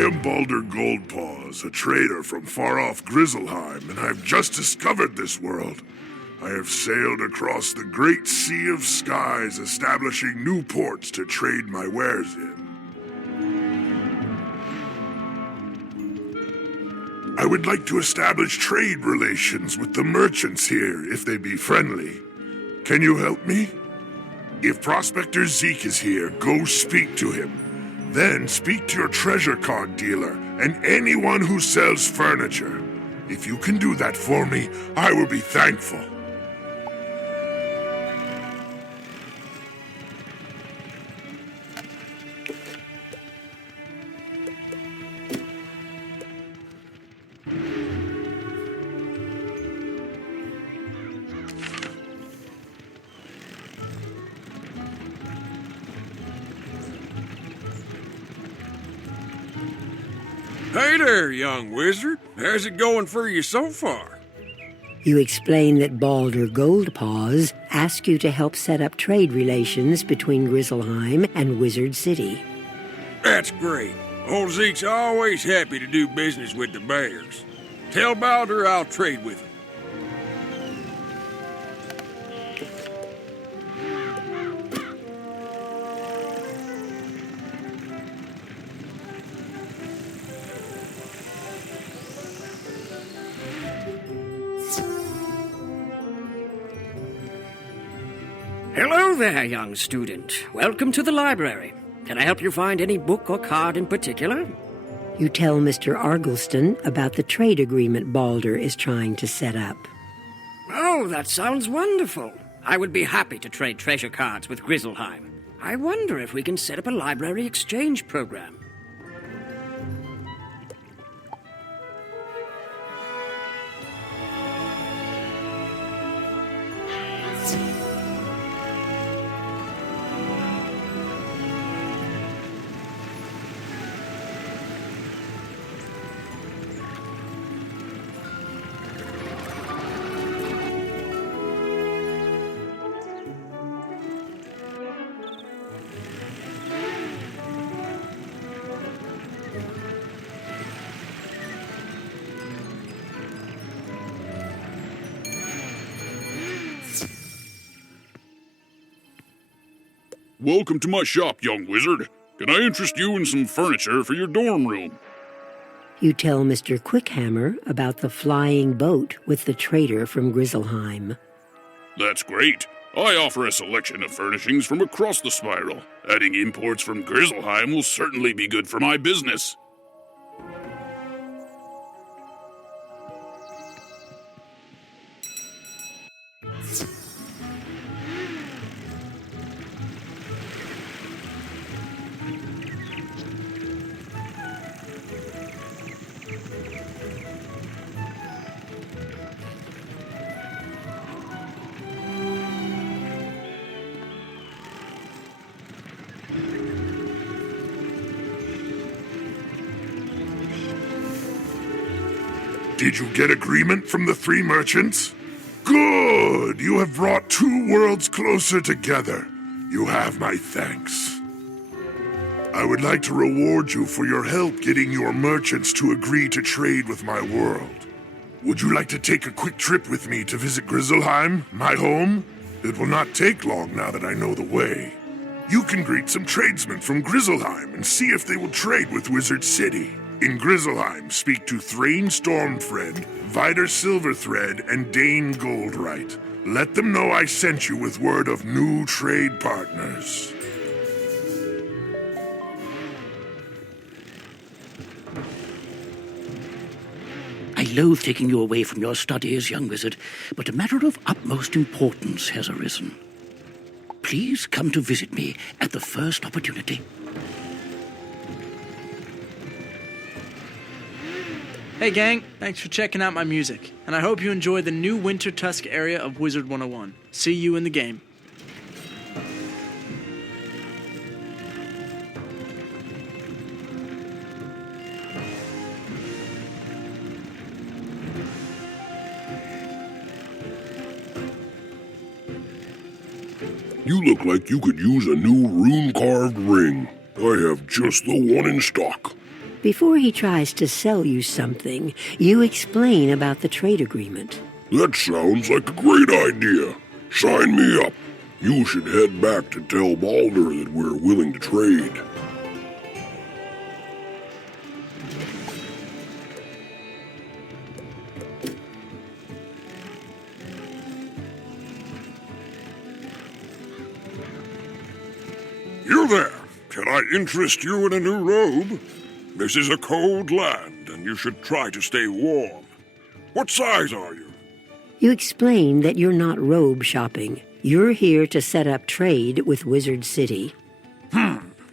am Baldur Goldpaws, a trader from far-off Grizzleheim, and I've just discovered this world. I have sailed across the great sea of skies, establishing new ports to trade my wares in. I would like to establish trade relations with the merchants here, if they be friendly. Can you help me? If Prospector Zeke is here, go speak to him. Then speak to your treasure card dealer and anyone who sells furniture. If you can do that for me, I will be thankful. Hey there, young wizard. How's it going for you so far? You explain that Baldur Goldpaws asked you to help set up trade relations between Grizzleheim and Wizard City. That's great. Old Zeke's always happy to do business with the bears. Tell Baldur I'll trade with him. Hello there, young student. Welcome to the library. Can I help you find any book or card in particular? You tell Mr. Argleston about the trade agreement Baldur is trying to set up. Oh, that sounds wonderful. I would be happy to trade treasure cards with Grizzleheim. I wonder if we can set up a library exchange program. Welcome to my shop, young wizard. Can I interest you in some furniture for your dorm room? You tell Mr. Quickhammer about the flying boat with the trader from Grizzleheim. That's great. I offer a selection of furnishings from across the spiral. Adding imports from Grizzleheim will certainly be good for my business. Did you get agreement from the three merchants? Good! You have brought two worlds closer together. You have my thanks. I would like to reward you for your help getting your merchants to agree to trade with my world. Would you like to take a quick trip with me to visit Grizzleheim, my home? It will not take long now that I know the way. You can greet some tradesmen from Grizzleheim and see if they will trade with Wizard City. In Grizzleheim, speak to Thrain Stormfriend, Vider Silverthread, and Dane Goldright. Let them know I sent you with word of new trade partners. I loathe taking you away from your studies, young wizard, but a matter of utmost importance has arisen. Please come to visit me at the first opportunity. Hey gang, thanks for checking out my music, and I hope you enjoy the new Winter Tusk area of Wizard101. See you in the game. You look like you could use a new rune-carved ring. I have just the one in stock. Before he tries to sell you something, you explain about the trade agreement. That sounds like a great idea. Sign me up. You should head back to tell Baldur that we're willing to trade. You there! Can I interest you in a new robe? This is a cold land, and you should try to stay warm. What size are you? You explain that you're not robe shopping. You're here to set up trade with Wizard City.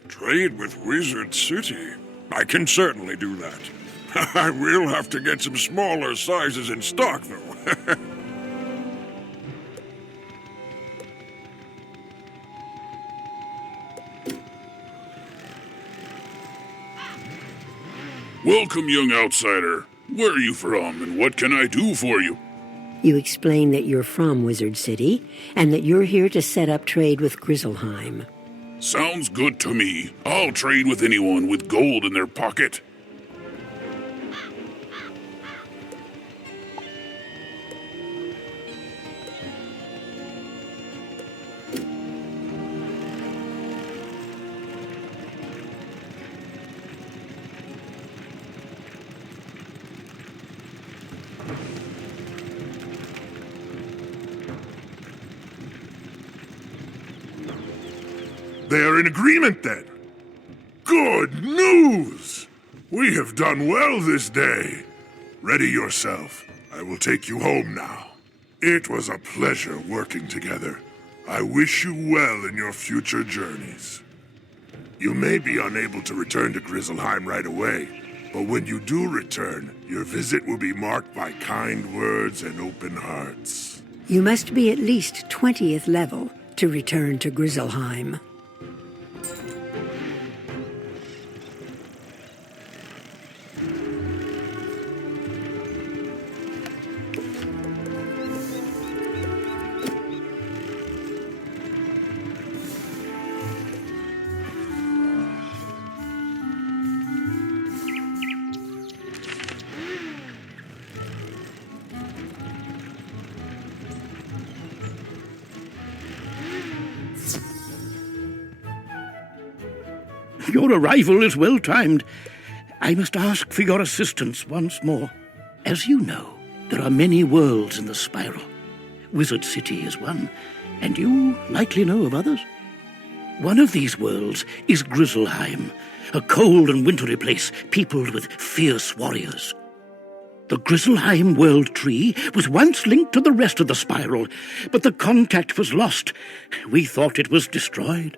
Trade with Wizard City? I can certainly do that. I will have to get some smaller sizes in stock, though. Welcome, young outsider. Where are you from, and what can I do for you? You explain that you're from Wizard City, and that you're here to set up trade with Grizzleheim. Sounds good to me. I'll trade with anyone with gold in their pocket. They are in agreement, then. Good news! We have done well this day. Ready yourself. I will take you home now. It was a pleasure working together. I wish you well in your future journeys. You may be unable to return to Grizzleheim right away, but when you do return, your visit will be marked by kind words and open hearts. You must be at least 20th level to return to Grizzleheim. Your arrival is well timed. I must ask for your assistance once more. As you know, there are many worlds in the spiral. Wizard City is one, and you likely know of others. One of these worlds is Grizzleheim, a cold and wintry place peopled with fierce warriors. The Grizzleheim world tree was once linked to the rest of the spiral, but the contact was lost. We thought it was destroyed.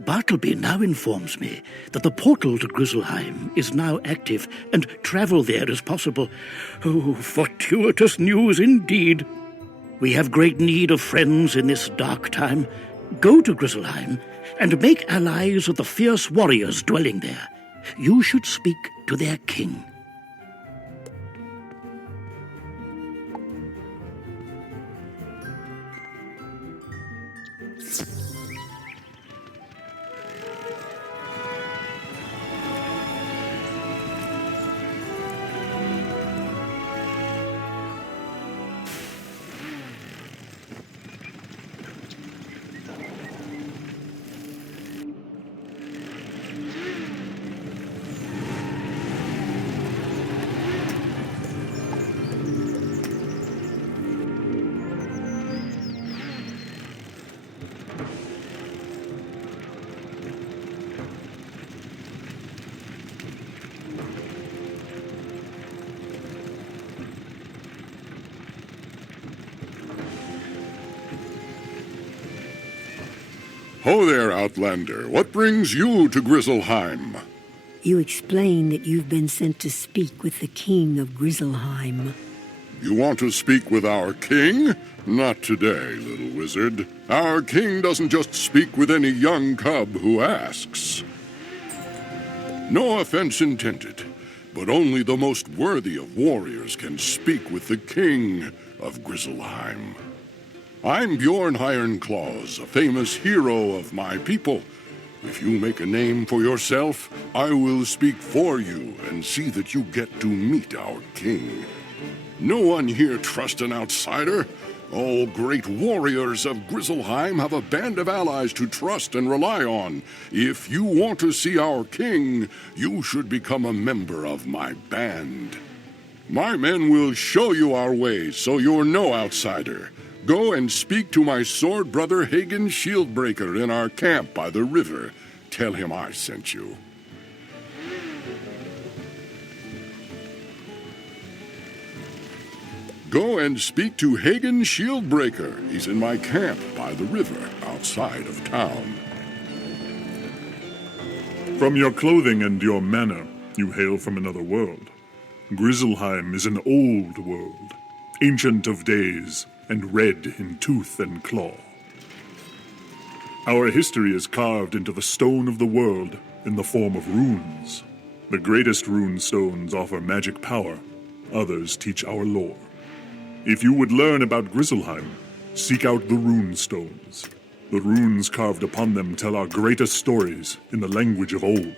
Bartleby now informs me that the portal to Grizzleheim is now active and travel there is possible. Oh, fortuitous news indeed. We have great need of friends in this dark time. Go to Grizzleheim and make allies of the fierce warriors dwelling there. You should speak to their king. Ho there, Outlander. What brings you to Grizzleheim? You explain that you've been sent to speak with the king of Grizzleheim. You want to speak with our king? Not today, little wizard. Our king doesn't just speak with any young cub who asks. No offense intended, but only the most worthy of warriors can speak with the king of Grizzleheim. I'm Bjorn Ironclaws, a famous hero of my people. If you make a name for yourself, I will speak for you and see that you get to meet our king. No one here trusts an outsider. All great warriors of Grizzleheim have a band of allies to trust and rely on. If you want to see our king, you should become a member of my band. My men will show you our ways, so you're no outsider. Go and speak to my sword brother Hagen Shieldbreaker in our camp by the river. Tell him I sent you. Go and speak to Hagen Shieldbreaker. He's in my camp by the river outside of town. From your clothing and your manner, you hail from another world. Grizzleheim is an old world, ancient of days, and red in tooth and claw. Our history is carved into the stone of the world in the form of runes. The greatest rune stones offer magic power. Others teach our lore. If you would learn about Grizzleheim, seek out the rune stones. The runes carved upon them tell our greatest stories in the language of old.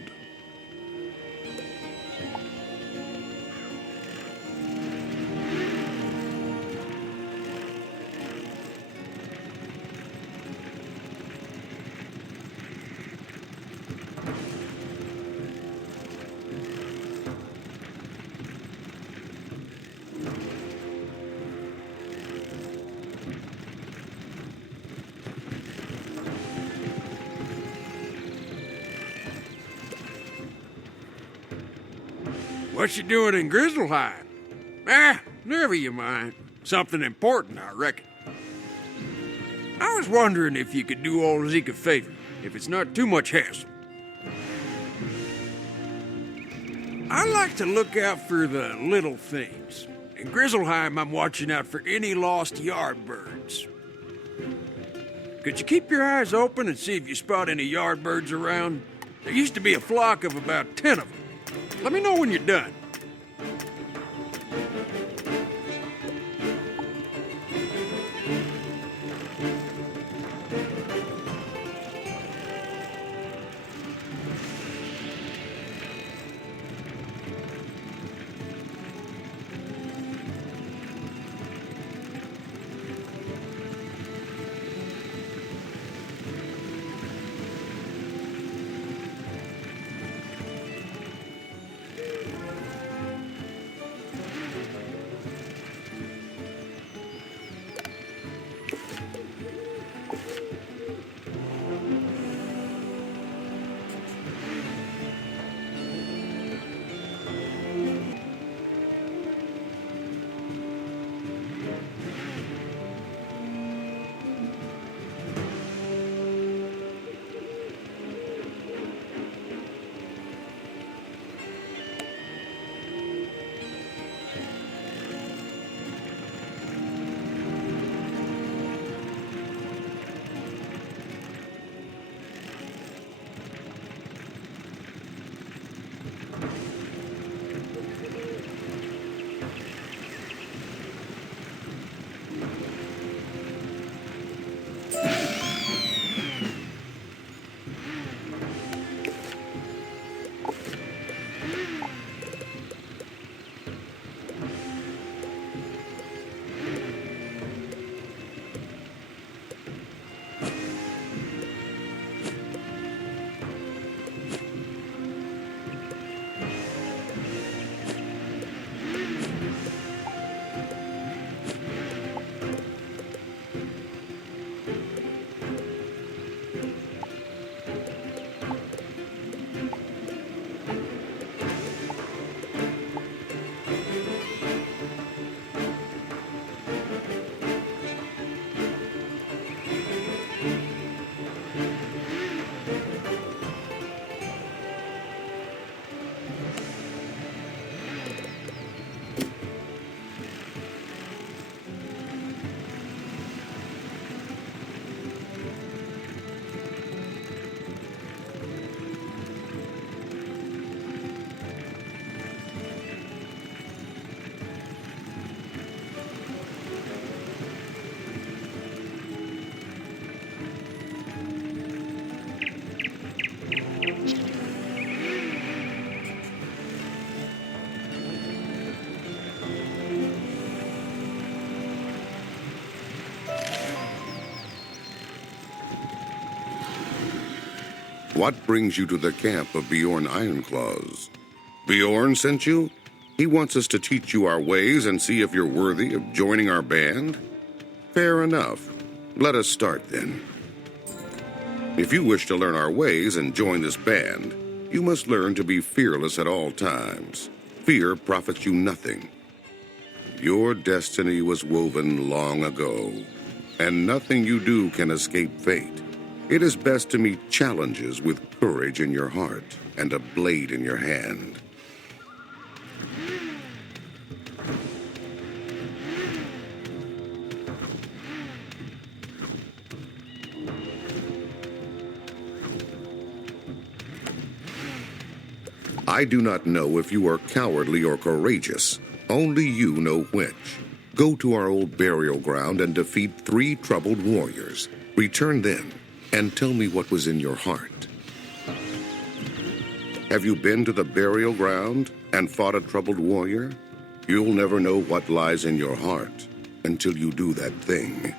What you doing in Grizzleheim? Never you mind. Something important, I reckon. I was wondering if you could do old Zeke a favor, if it's not too much hassle. I like to look out for the little things. In Grizzleheim, I'm watching out for any lost yardbirds. Could you keep your eyes open and see if you spot any yardbirds around? There used to be a flock of about 10 of them. Let me know when you're done. What brings you to the camp of Bjorn Ironclaws? Bjorn sent you? He wants us to teach you our ways and see if you're worthy of joining our band? Fair enough. Let us start then. If you wish to learn our ways and join this band, you must learn to be fearless at all times. Fear profits you nothing. Your destiny was woven long ago, and nothing you do can escape fate. It is best to meet challenges with courage in your heart and a blade in your hand. I do not know if you are cowardly or courageous. Only you know which. Go to our old burial ground and defeat 3 troubled warriors. Return then, and tell me what was in your heart. Have you been to the burial ground and fought a troubled warrior? You'll never know what lies in your heart until you do that thing.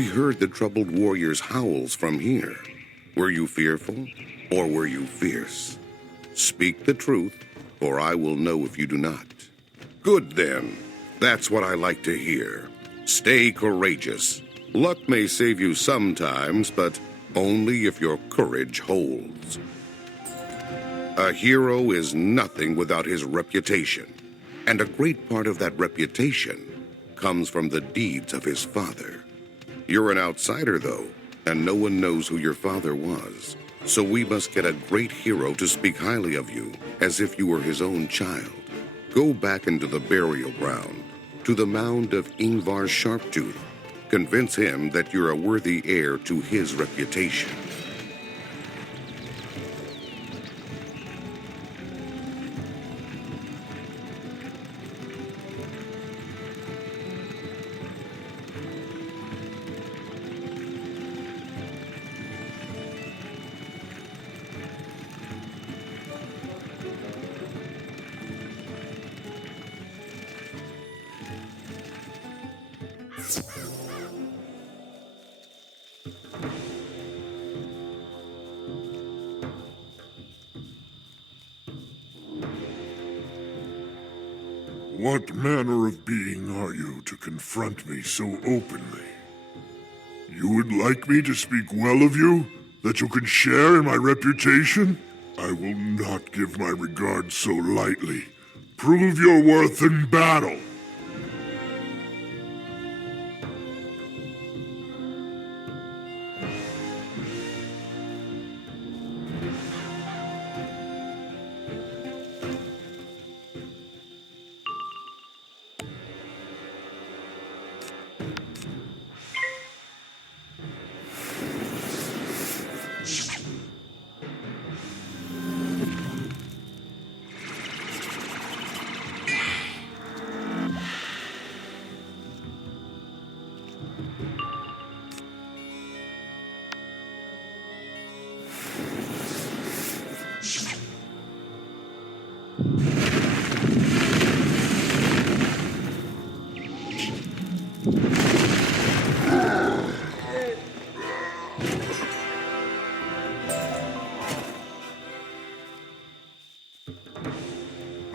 We heard the troubled warrior's howls from here. Were you fearful, or were you fierce? Speak the truth, for I will know if you do not. Good then. That's what I like to hear. Stay courageous. Luck may save you sometimes, but only if your courage holds. A hero is nothing without his reputation, and a great part of that reputation comes from the deeds of his father. You're an outsider, though, and no one knows who your father was. So we must get a great hero to speak highly of you, as if you were his own child. Go back into the burial ground, to the mound of Ingvar Sharptooth. Convince him that you're a worthy heir to his reputation. What manner of being are you to confront me so openly? You would like me to speak well of you, that you can share in my reputation? I will not give my regard so lightly. Prove your worth in battle.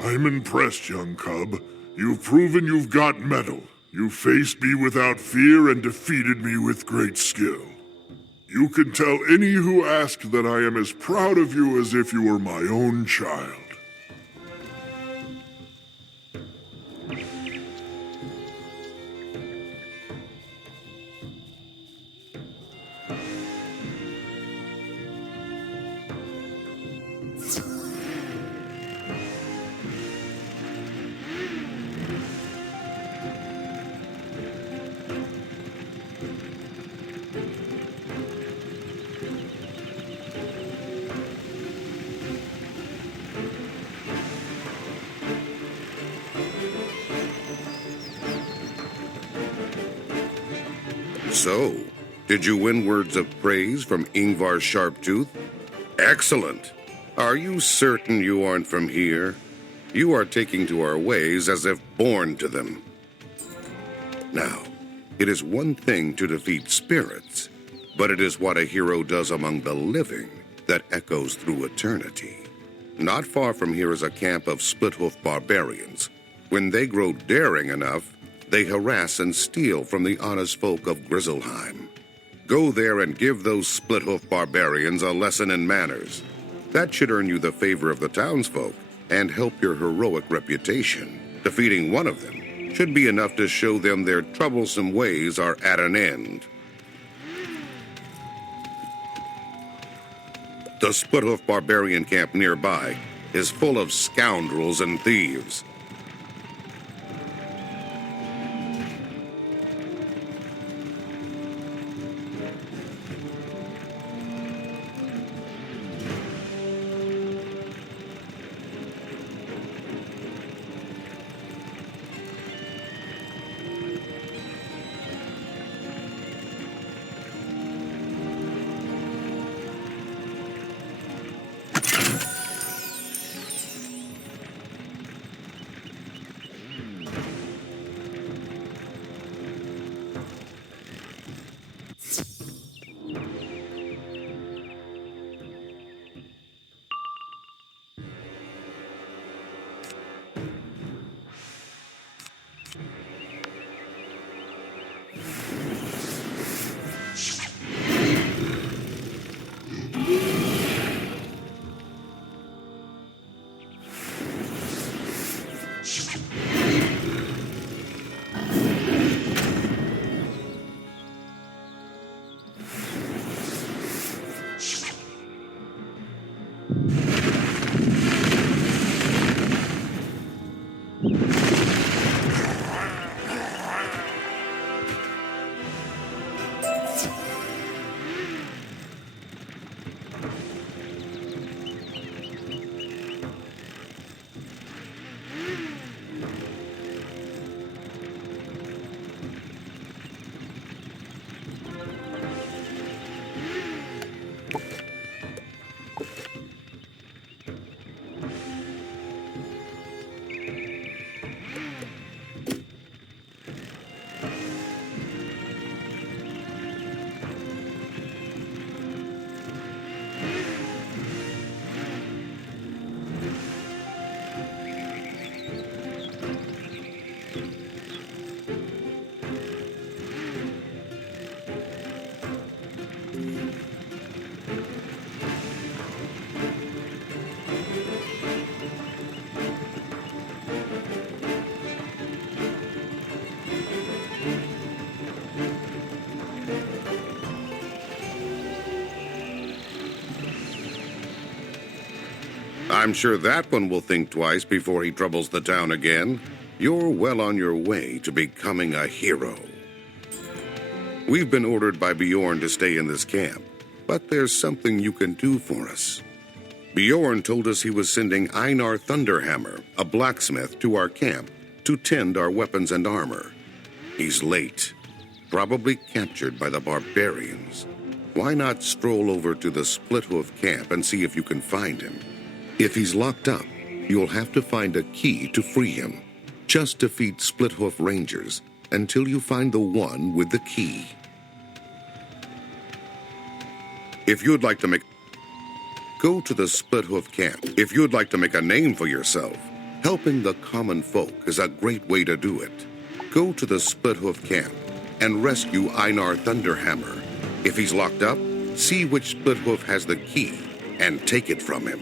I'm impressed, young cub. You've proven you've got mettle. You faced me without fear and defeated me with great skill. You can tell any who ask that I am as proud of you as if you were my own child. So, did you win words of praise from Ingvar Sharptooth? Excellent. Are you certain you aren't from here? You are taking to our ways as if born to them. Now, it is one thing to defeat spirits, but it is what a hero does among the living that echoes through eternity. Not far from here is a camp of split-hoof barbarians. When they grow daring enough, they harass and steal from the honest folk of Grizzleheim. Go there and give those split-hoof barbarians a lesson in manners. That should earn you the favor of the townsfolk and help your heroic reputation. Defeating one of them should be enough to show them their troublesome ways are at an end. The split-hoof barbarian camp nearby is full of scoundrels and thieves. I'm sure that one will think twice before he troubles the town again. You're well on your way to becoming a hero. We've been ordered by Bjorn to stay in this camp, but there's something you can do for us. Bjorn told us he was sending Einar Thunderhammer, a blacksmith, to our camp to tend our weapons and armor. He's late, probably captured by the barbarians. Why not stroll over to the Splithoof camp and see if you can find him? If he's locked up, you'll have to find a key to free him. Just defeat Splithoof Rangers until you find the one with the key. If you'd like to go to the Splithoof camp. If you'd like to make a name for yourself, helping the common folk is a great way to do it. Go to the Splithoof camp and rescue Einar Thunderhammer. If he's locked up, see which Splithoof has the key and take it from him.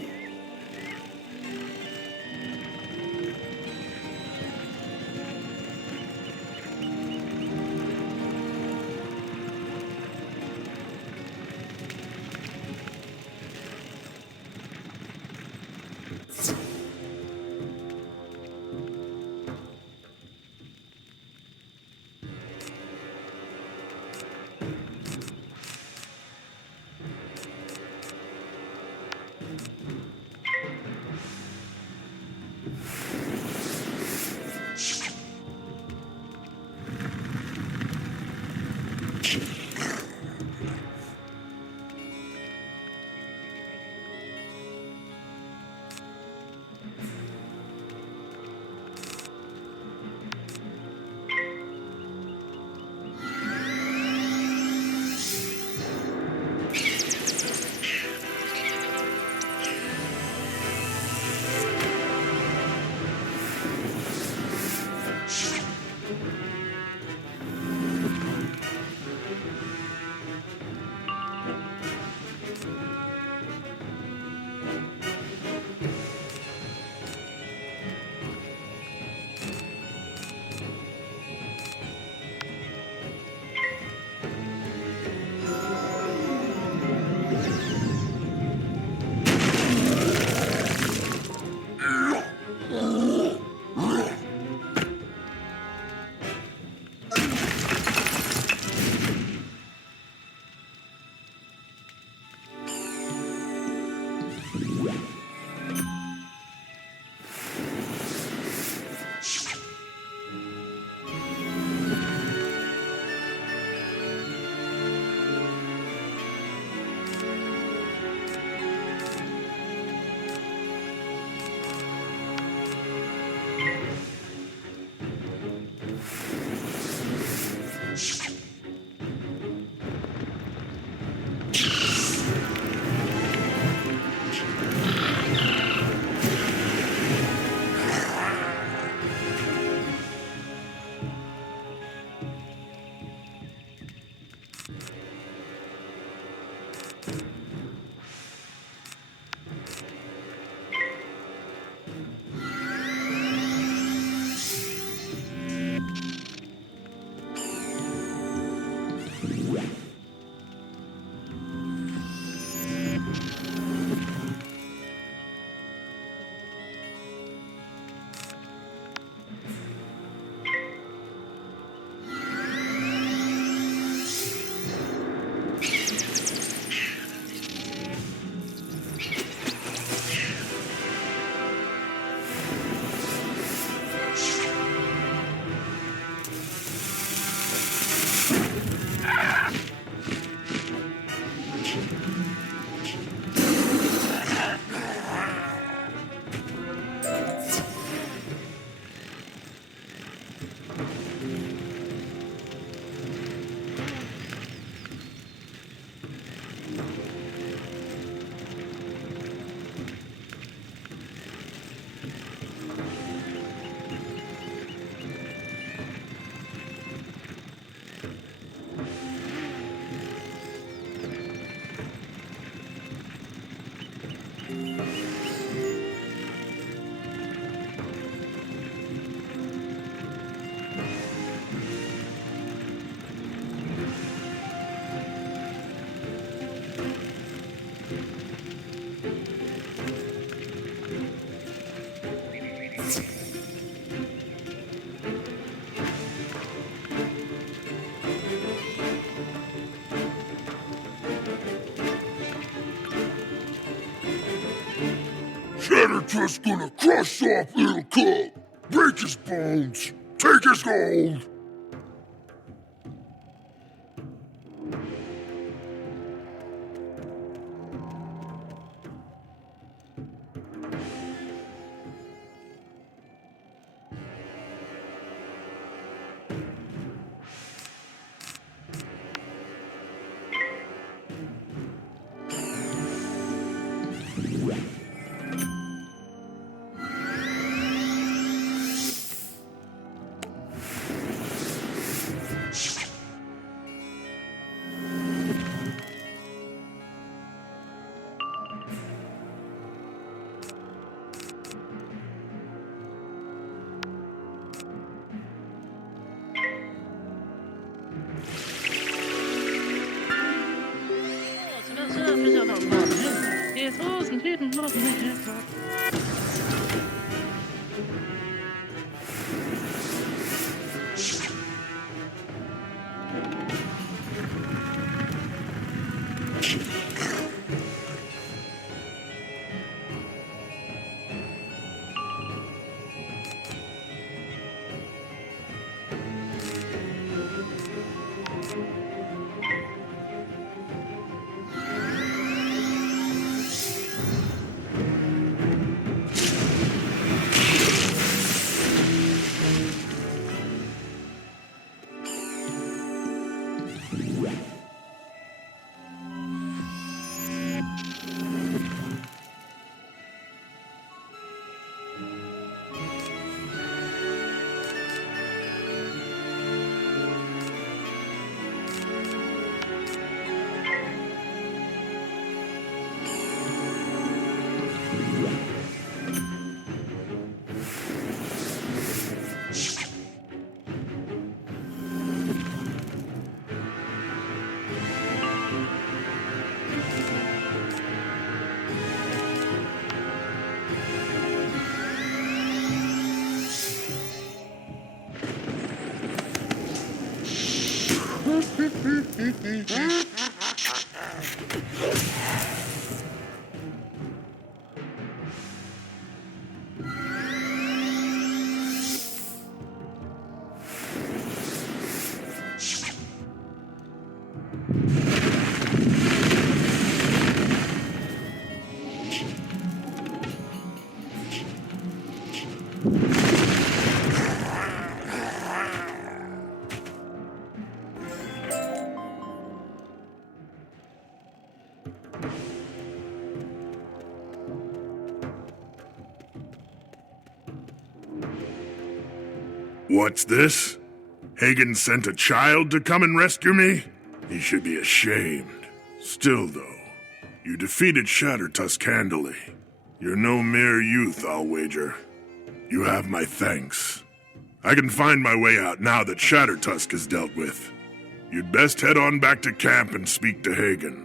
Shattertusk's gonna crush off little cub, break his bones, take his gold. What's this? Hagen sent a child to come and rescue me? He should be ashamed. Still, though, you defeated Shattertusk handily. You're no mere youth, I'll wager. You have my thanks. I can find my way out now that Shattertusk is dealt with. You'd best head on back to camp and speak to Hagen.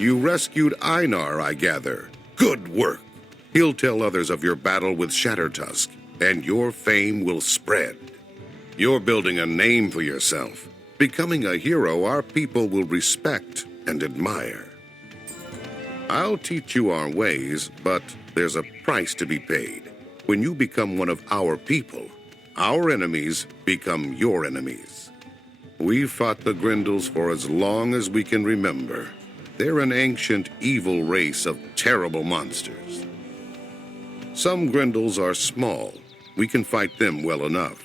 You rescued Einar, I gather. Good work. He'll tell others of your battle with Shattertusk, and your fame will spread. You're building a name for yourself, becoming a hero our people will respect and admire. I'll teach you our ways, but there's a price to be paid. When you become one of our people, our enemies become your enemies. We've fought the Grindles for as long as we can remember. They're an ancient, evil race of terrible monsters. Some Grindles are small. We can fight them well enough.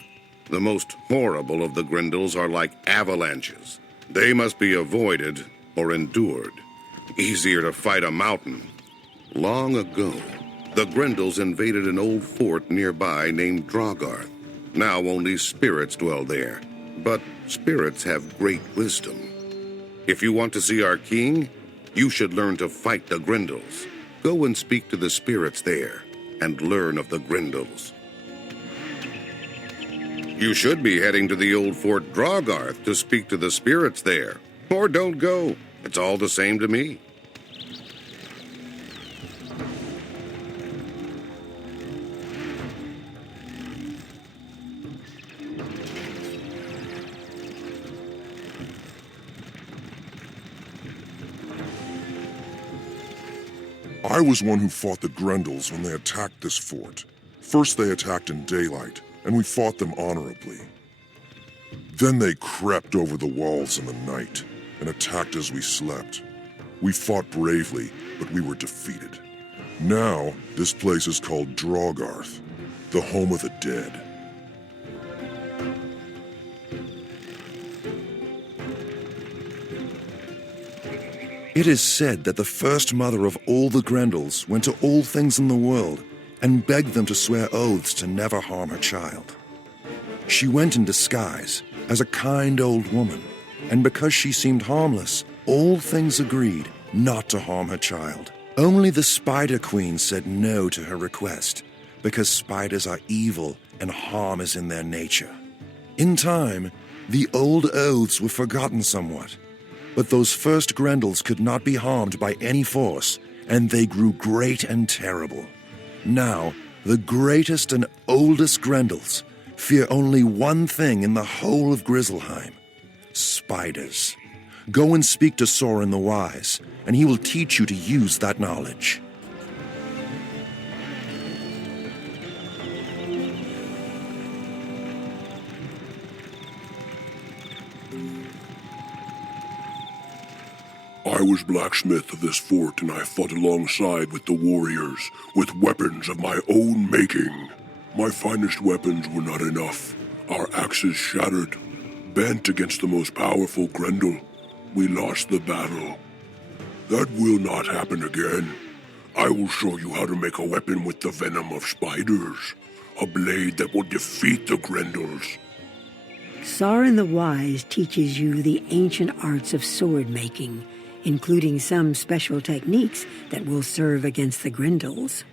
The most horrible of the Grindles are like avalanches. They must be avoided or endured. Easier to fight a mountain. Long ago, the Grindles invaded an old fort nearby named Drogarth. Now only spirits dwell there, but spirits have great wisdom. If you want to see our king, you should learn to fight the Grindles. Go and speak to the spirits there and learn of the Grendels. You should be heading to the old Fort Drogarth to speak to the spirits there. Or don't go. It's all the same to me. I was one who fought the Grendels when they attacked this fort. First they attacked in daylight, and we fought them honorably. Then they crept over the walls in the night and attacked as we slept. We fought bravely, but we were defeated. Now, this place is called Drogarth, the home of the dead. It is said that the first mother of all the Grendels went to all things in the world and begged them to swear oaths to never harm her child. She went in disguise as a kind old woman, and because she seemed harmless, all things agreed not to harm her child. Only the Spider Queen said no to her request, because spiders are evil and harm is in their nature. In time, the old oaths were forgotten somewhat, but those first Grendels could not be harmed by any force, and they grew great and terrible. Now, the greatest and oldest Grendels fear only one thing in the whole of Grizzleheim: spiders. Go and speak to Soren the Wise, and he will teach you to use that knowledge. I was blacksmith of this fort, and I fought alongside with the warriors with weapons of my own making. My finest weapons were not enough. Our axes shattered. Bent against the most powerful Grendel, we lost the battle. That will not happen again. I will show you how to make a weapon with the venom of spiders. A blade that will defeat the Grendels. Soren the Wise teaches you the ancient arts of sword making, including some special techniques that will serve against the Grendels.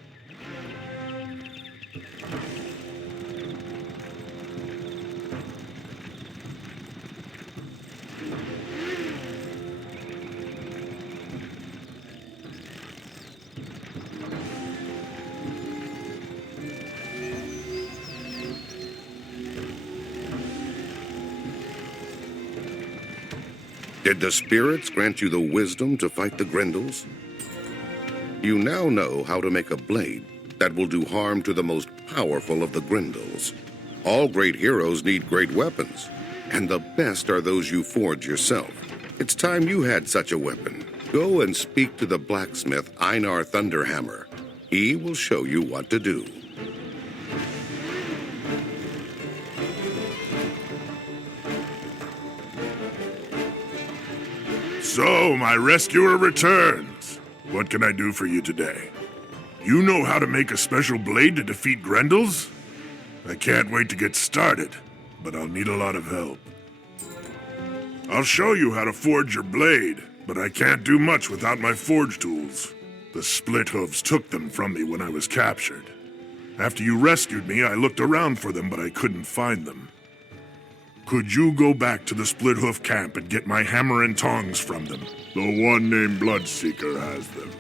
Did the spirits grant you the wisdom to fight the Grendels? You now know how to make a blade that will do harm to the most powerful of the Grendels. All great heroes need great weapons, and the best are those you forge yourself. It's time you had such a weapon. Go and speak to the blacksmith Einar Thunderhammer. He will show you what to do. So, my rescuer returns. What can I do for you today? You know how to make a special blade to defeat Grendels? I can't wait to get started, but I'll need a lot of help. I'll show you how to forge your blade, but I can't do much without my forge tools. The split hooves took them from me when I was captured. After you rescued me, I looked around for them, but I couldn't find them. Could you go back to the Split Hoof camp and get my hammer and tongs from them? The one named Bloodseeker has them.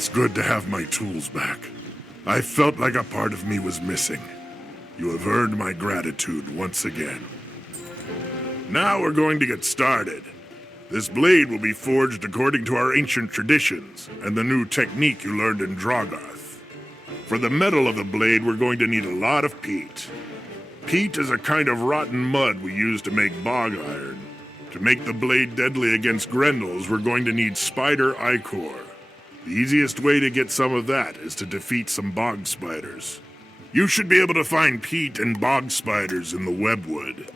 It's good to have my tools back. I felt like a part of me was missing. You have earned my gratitude once again. Now we're going to get started. This blade will be forged according to our ancient traditions and the new technique you learned in Drogoth. For the metal of the blade, we're going to need a lot of peat. Peat is a kind of rotten mud we use to make bog iron. To make the blade deadly against Grendels, we're going to need spider ichor. The easiest way to get some of that is to defeat some bog spiders. You should be able to find peat and bog spiders in the webwood.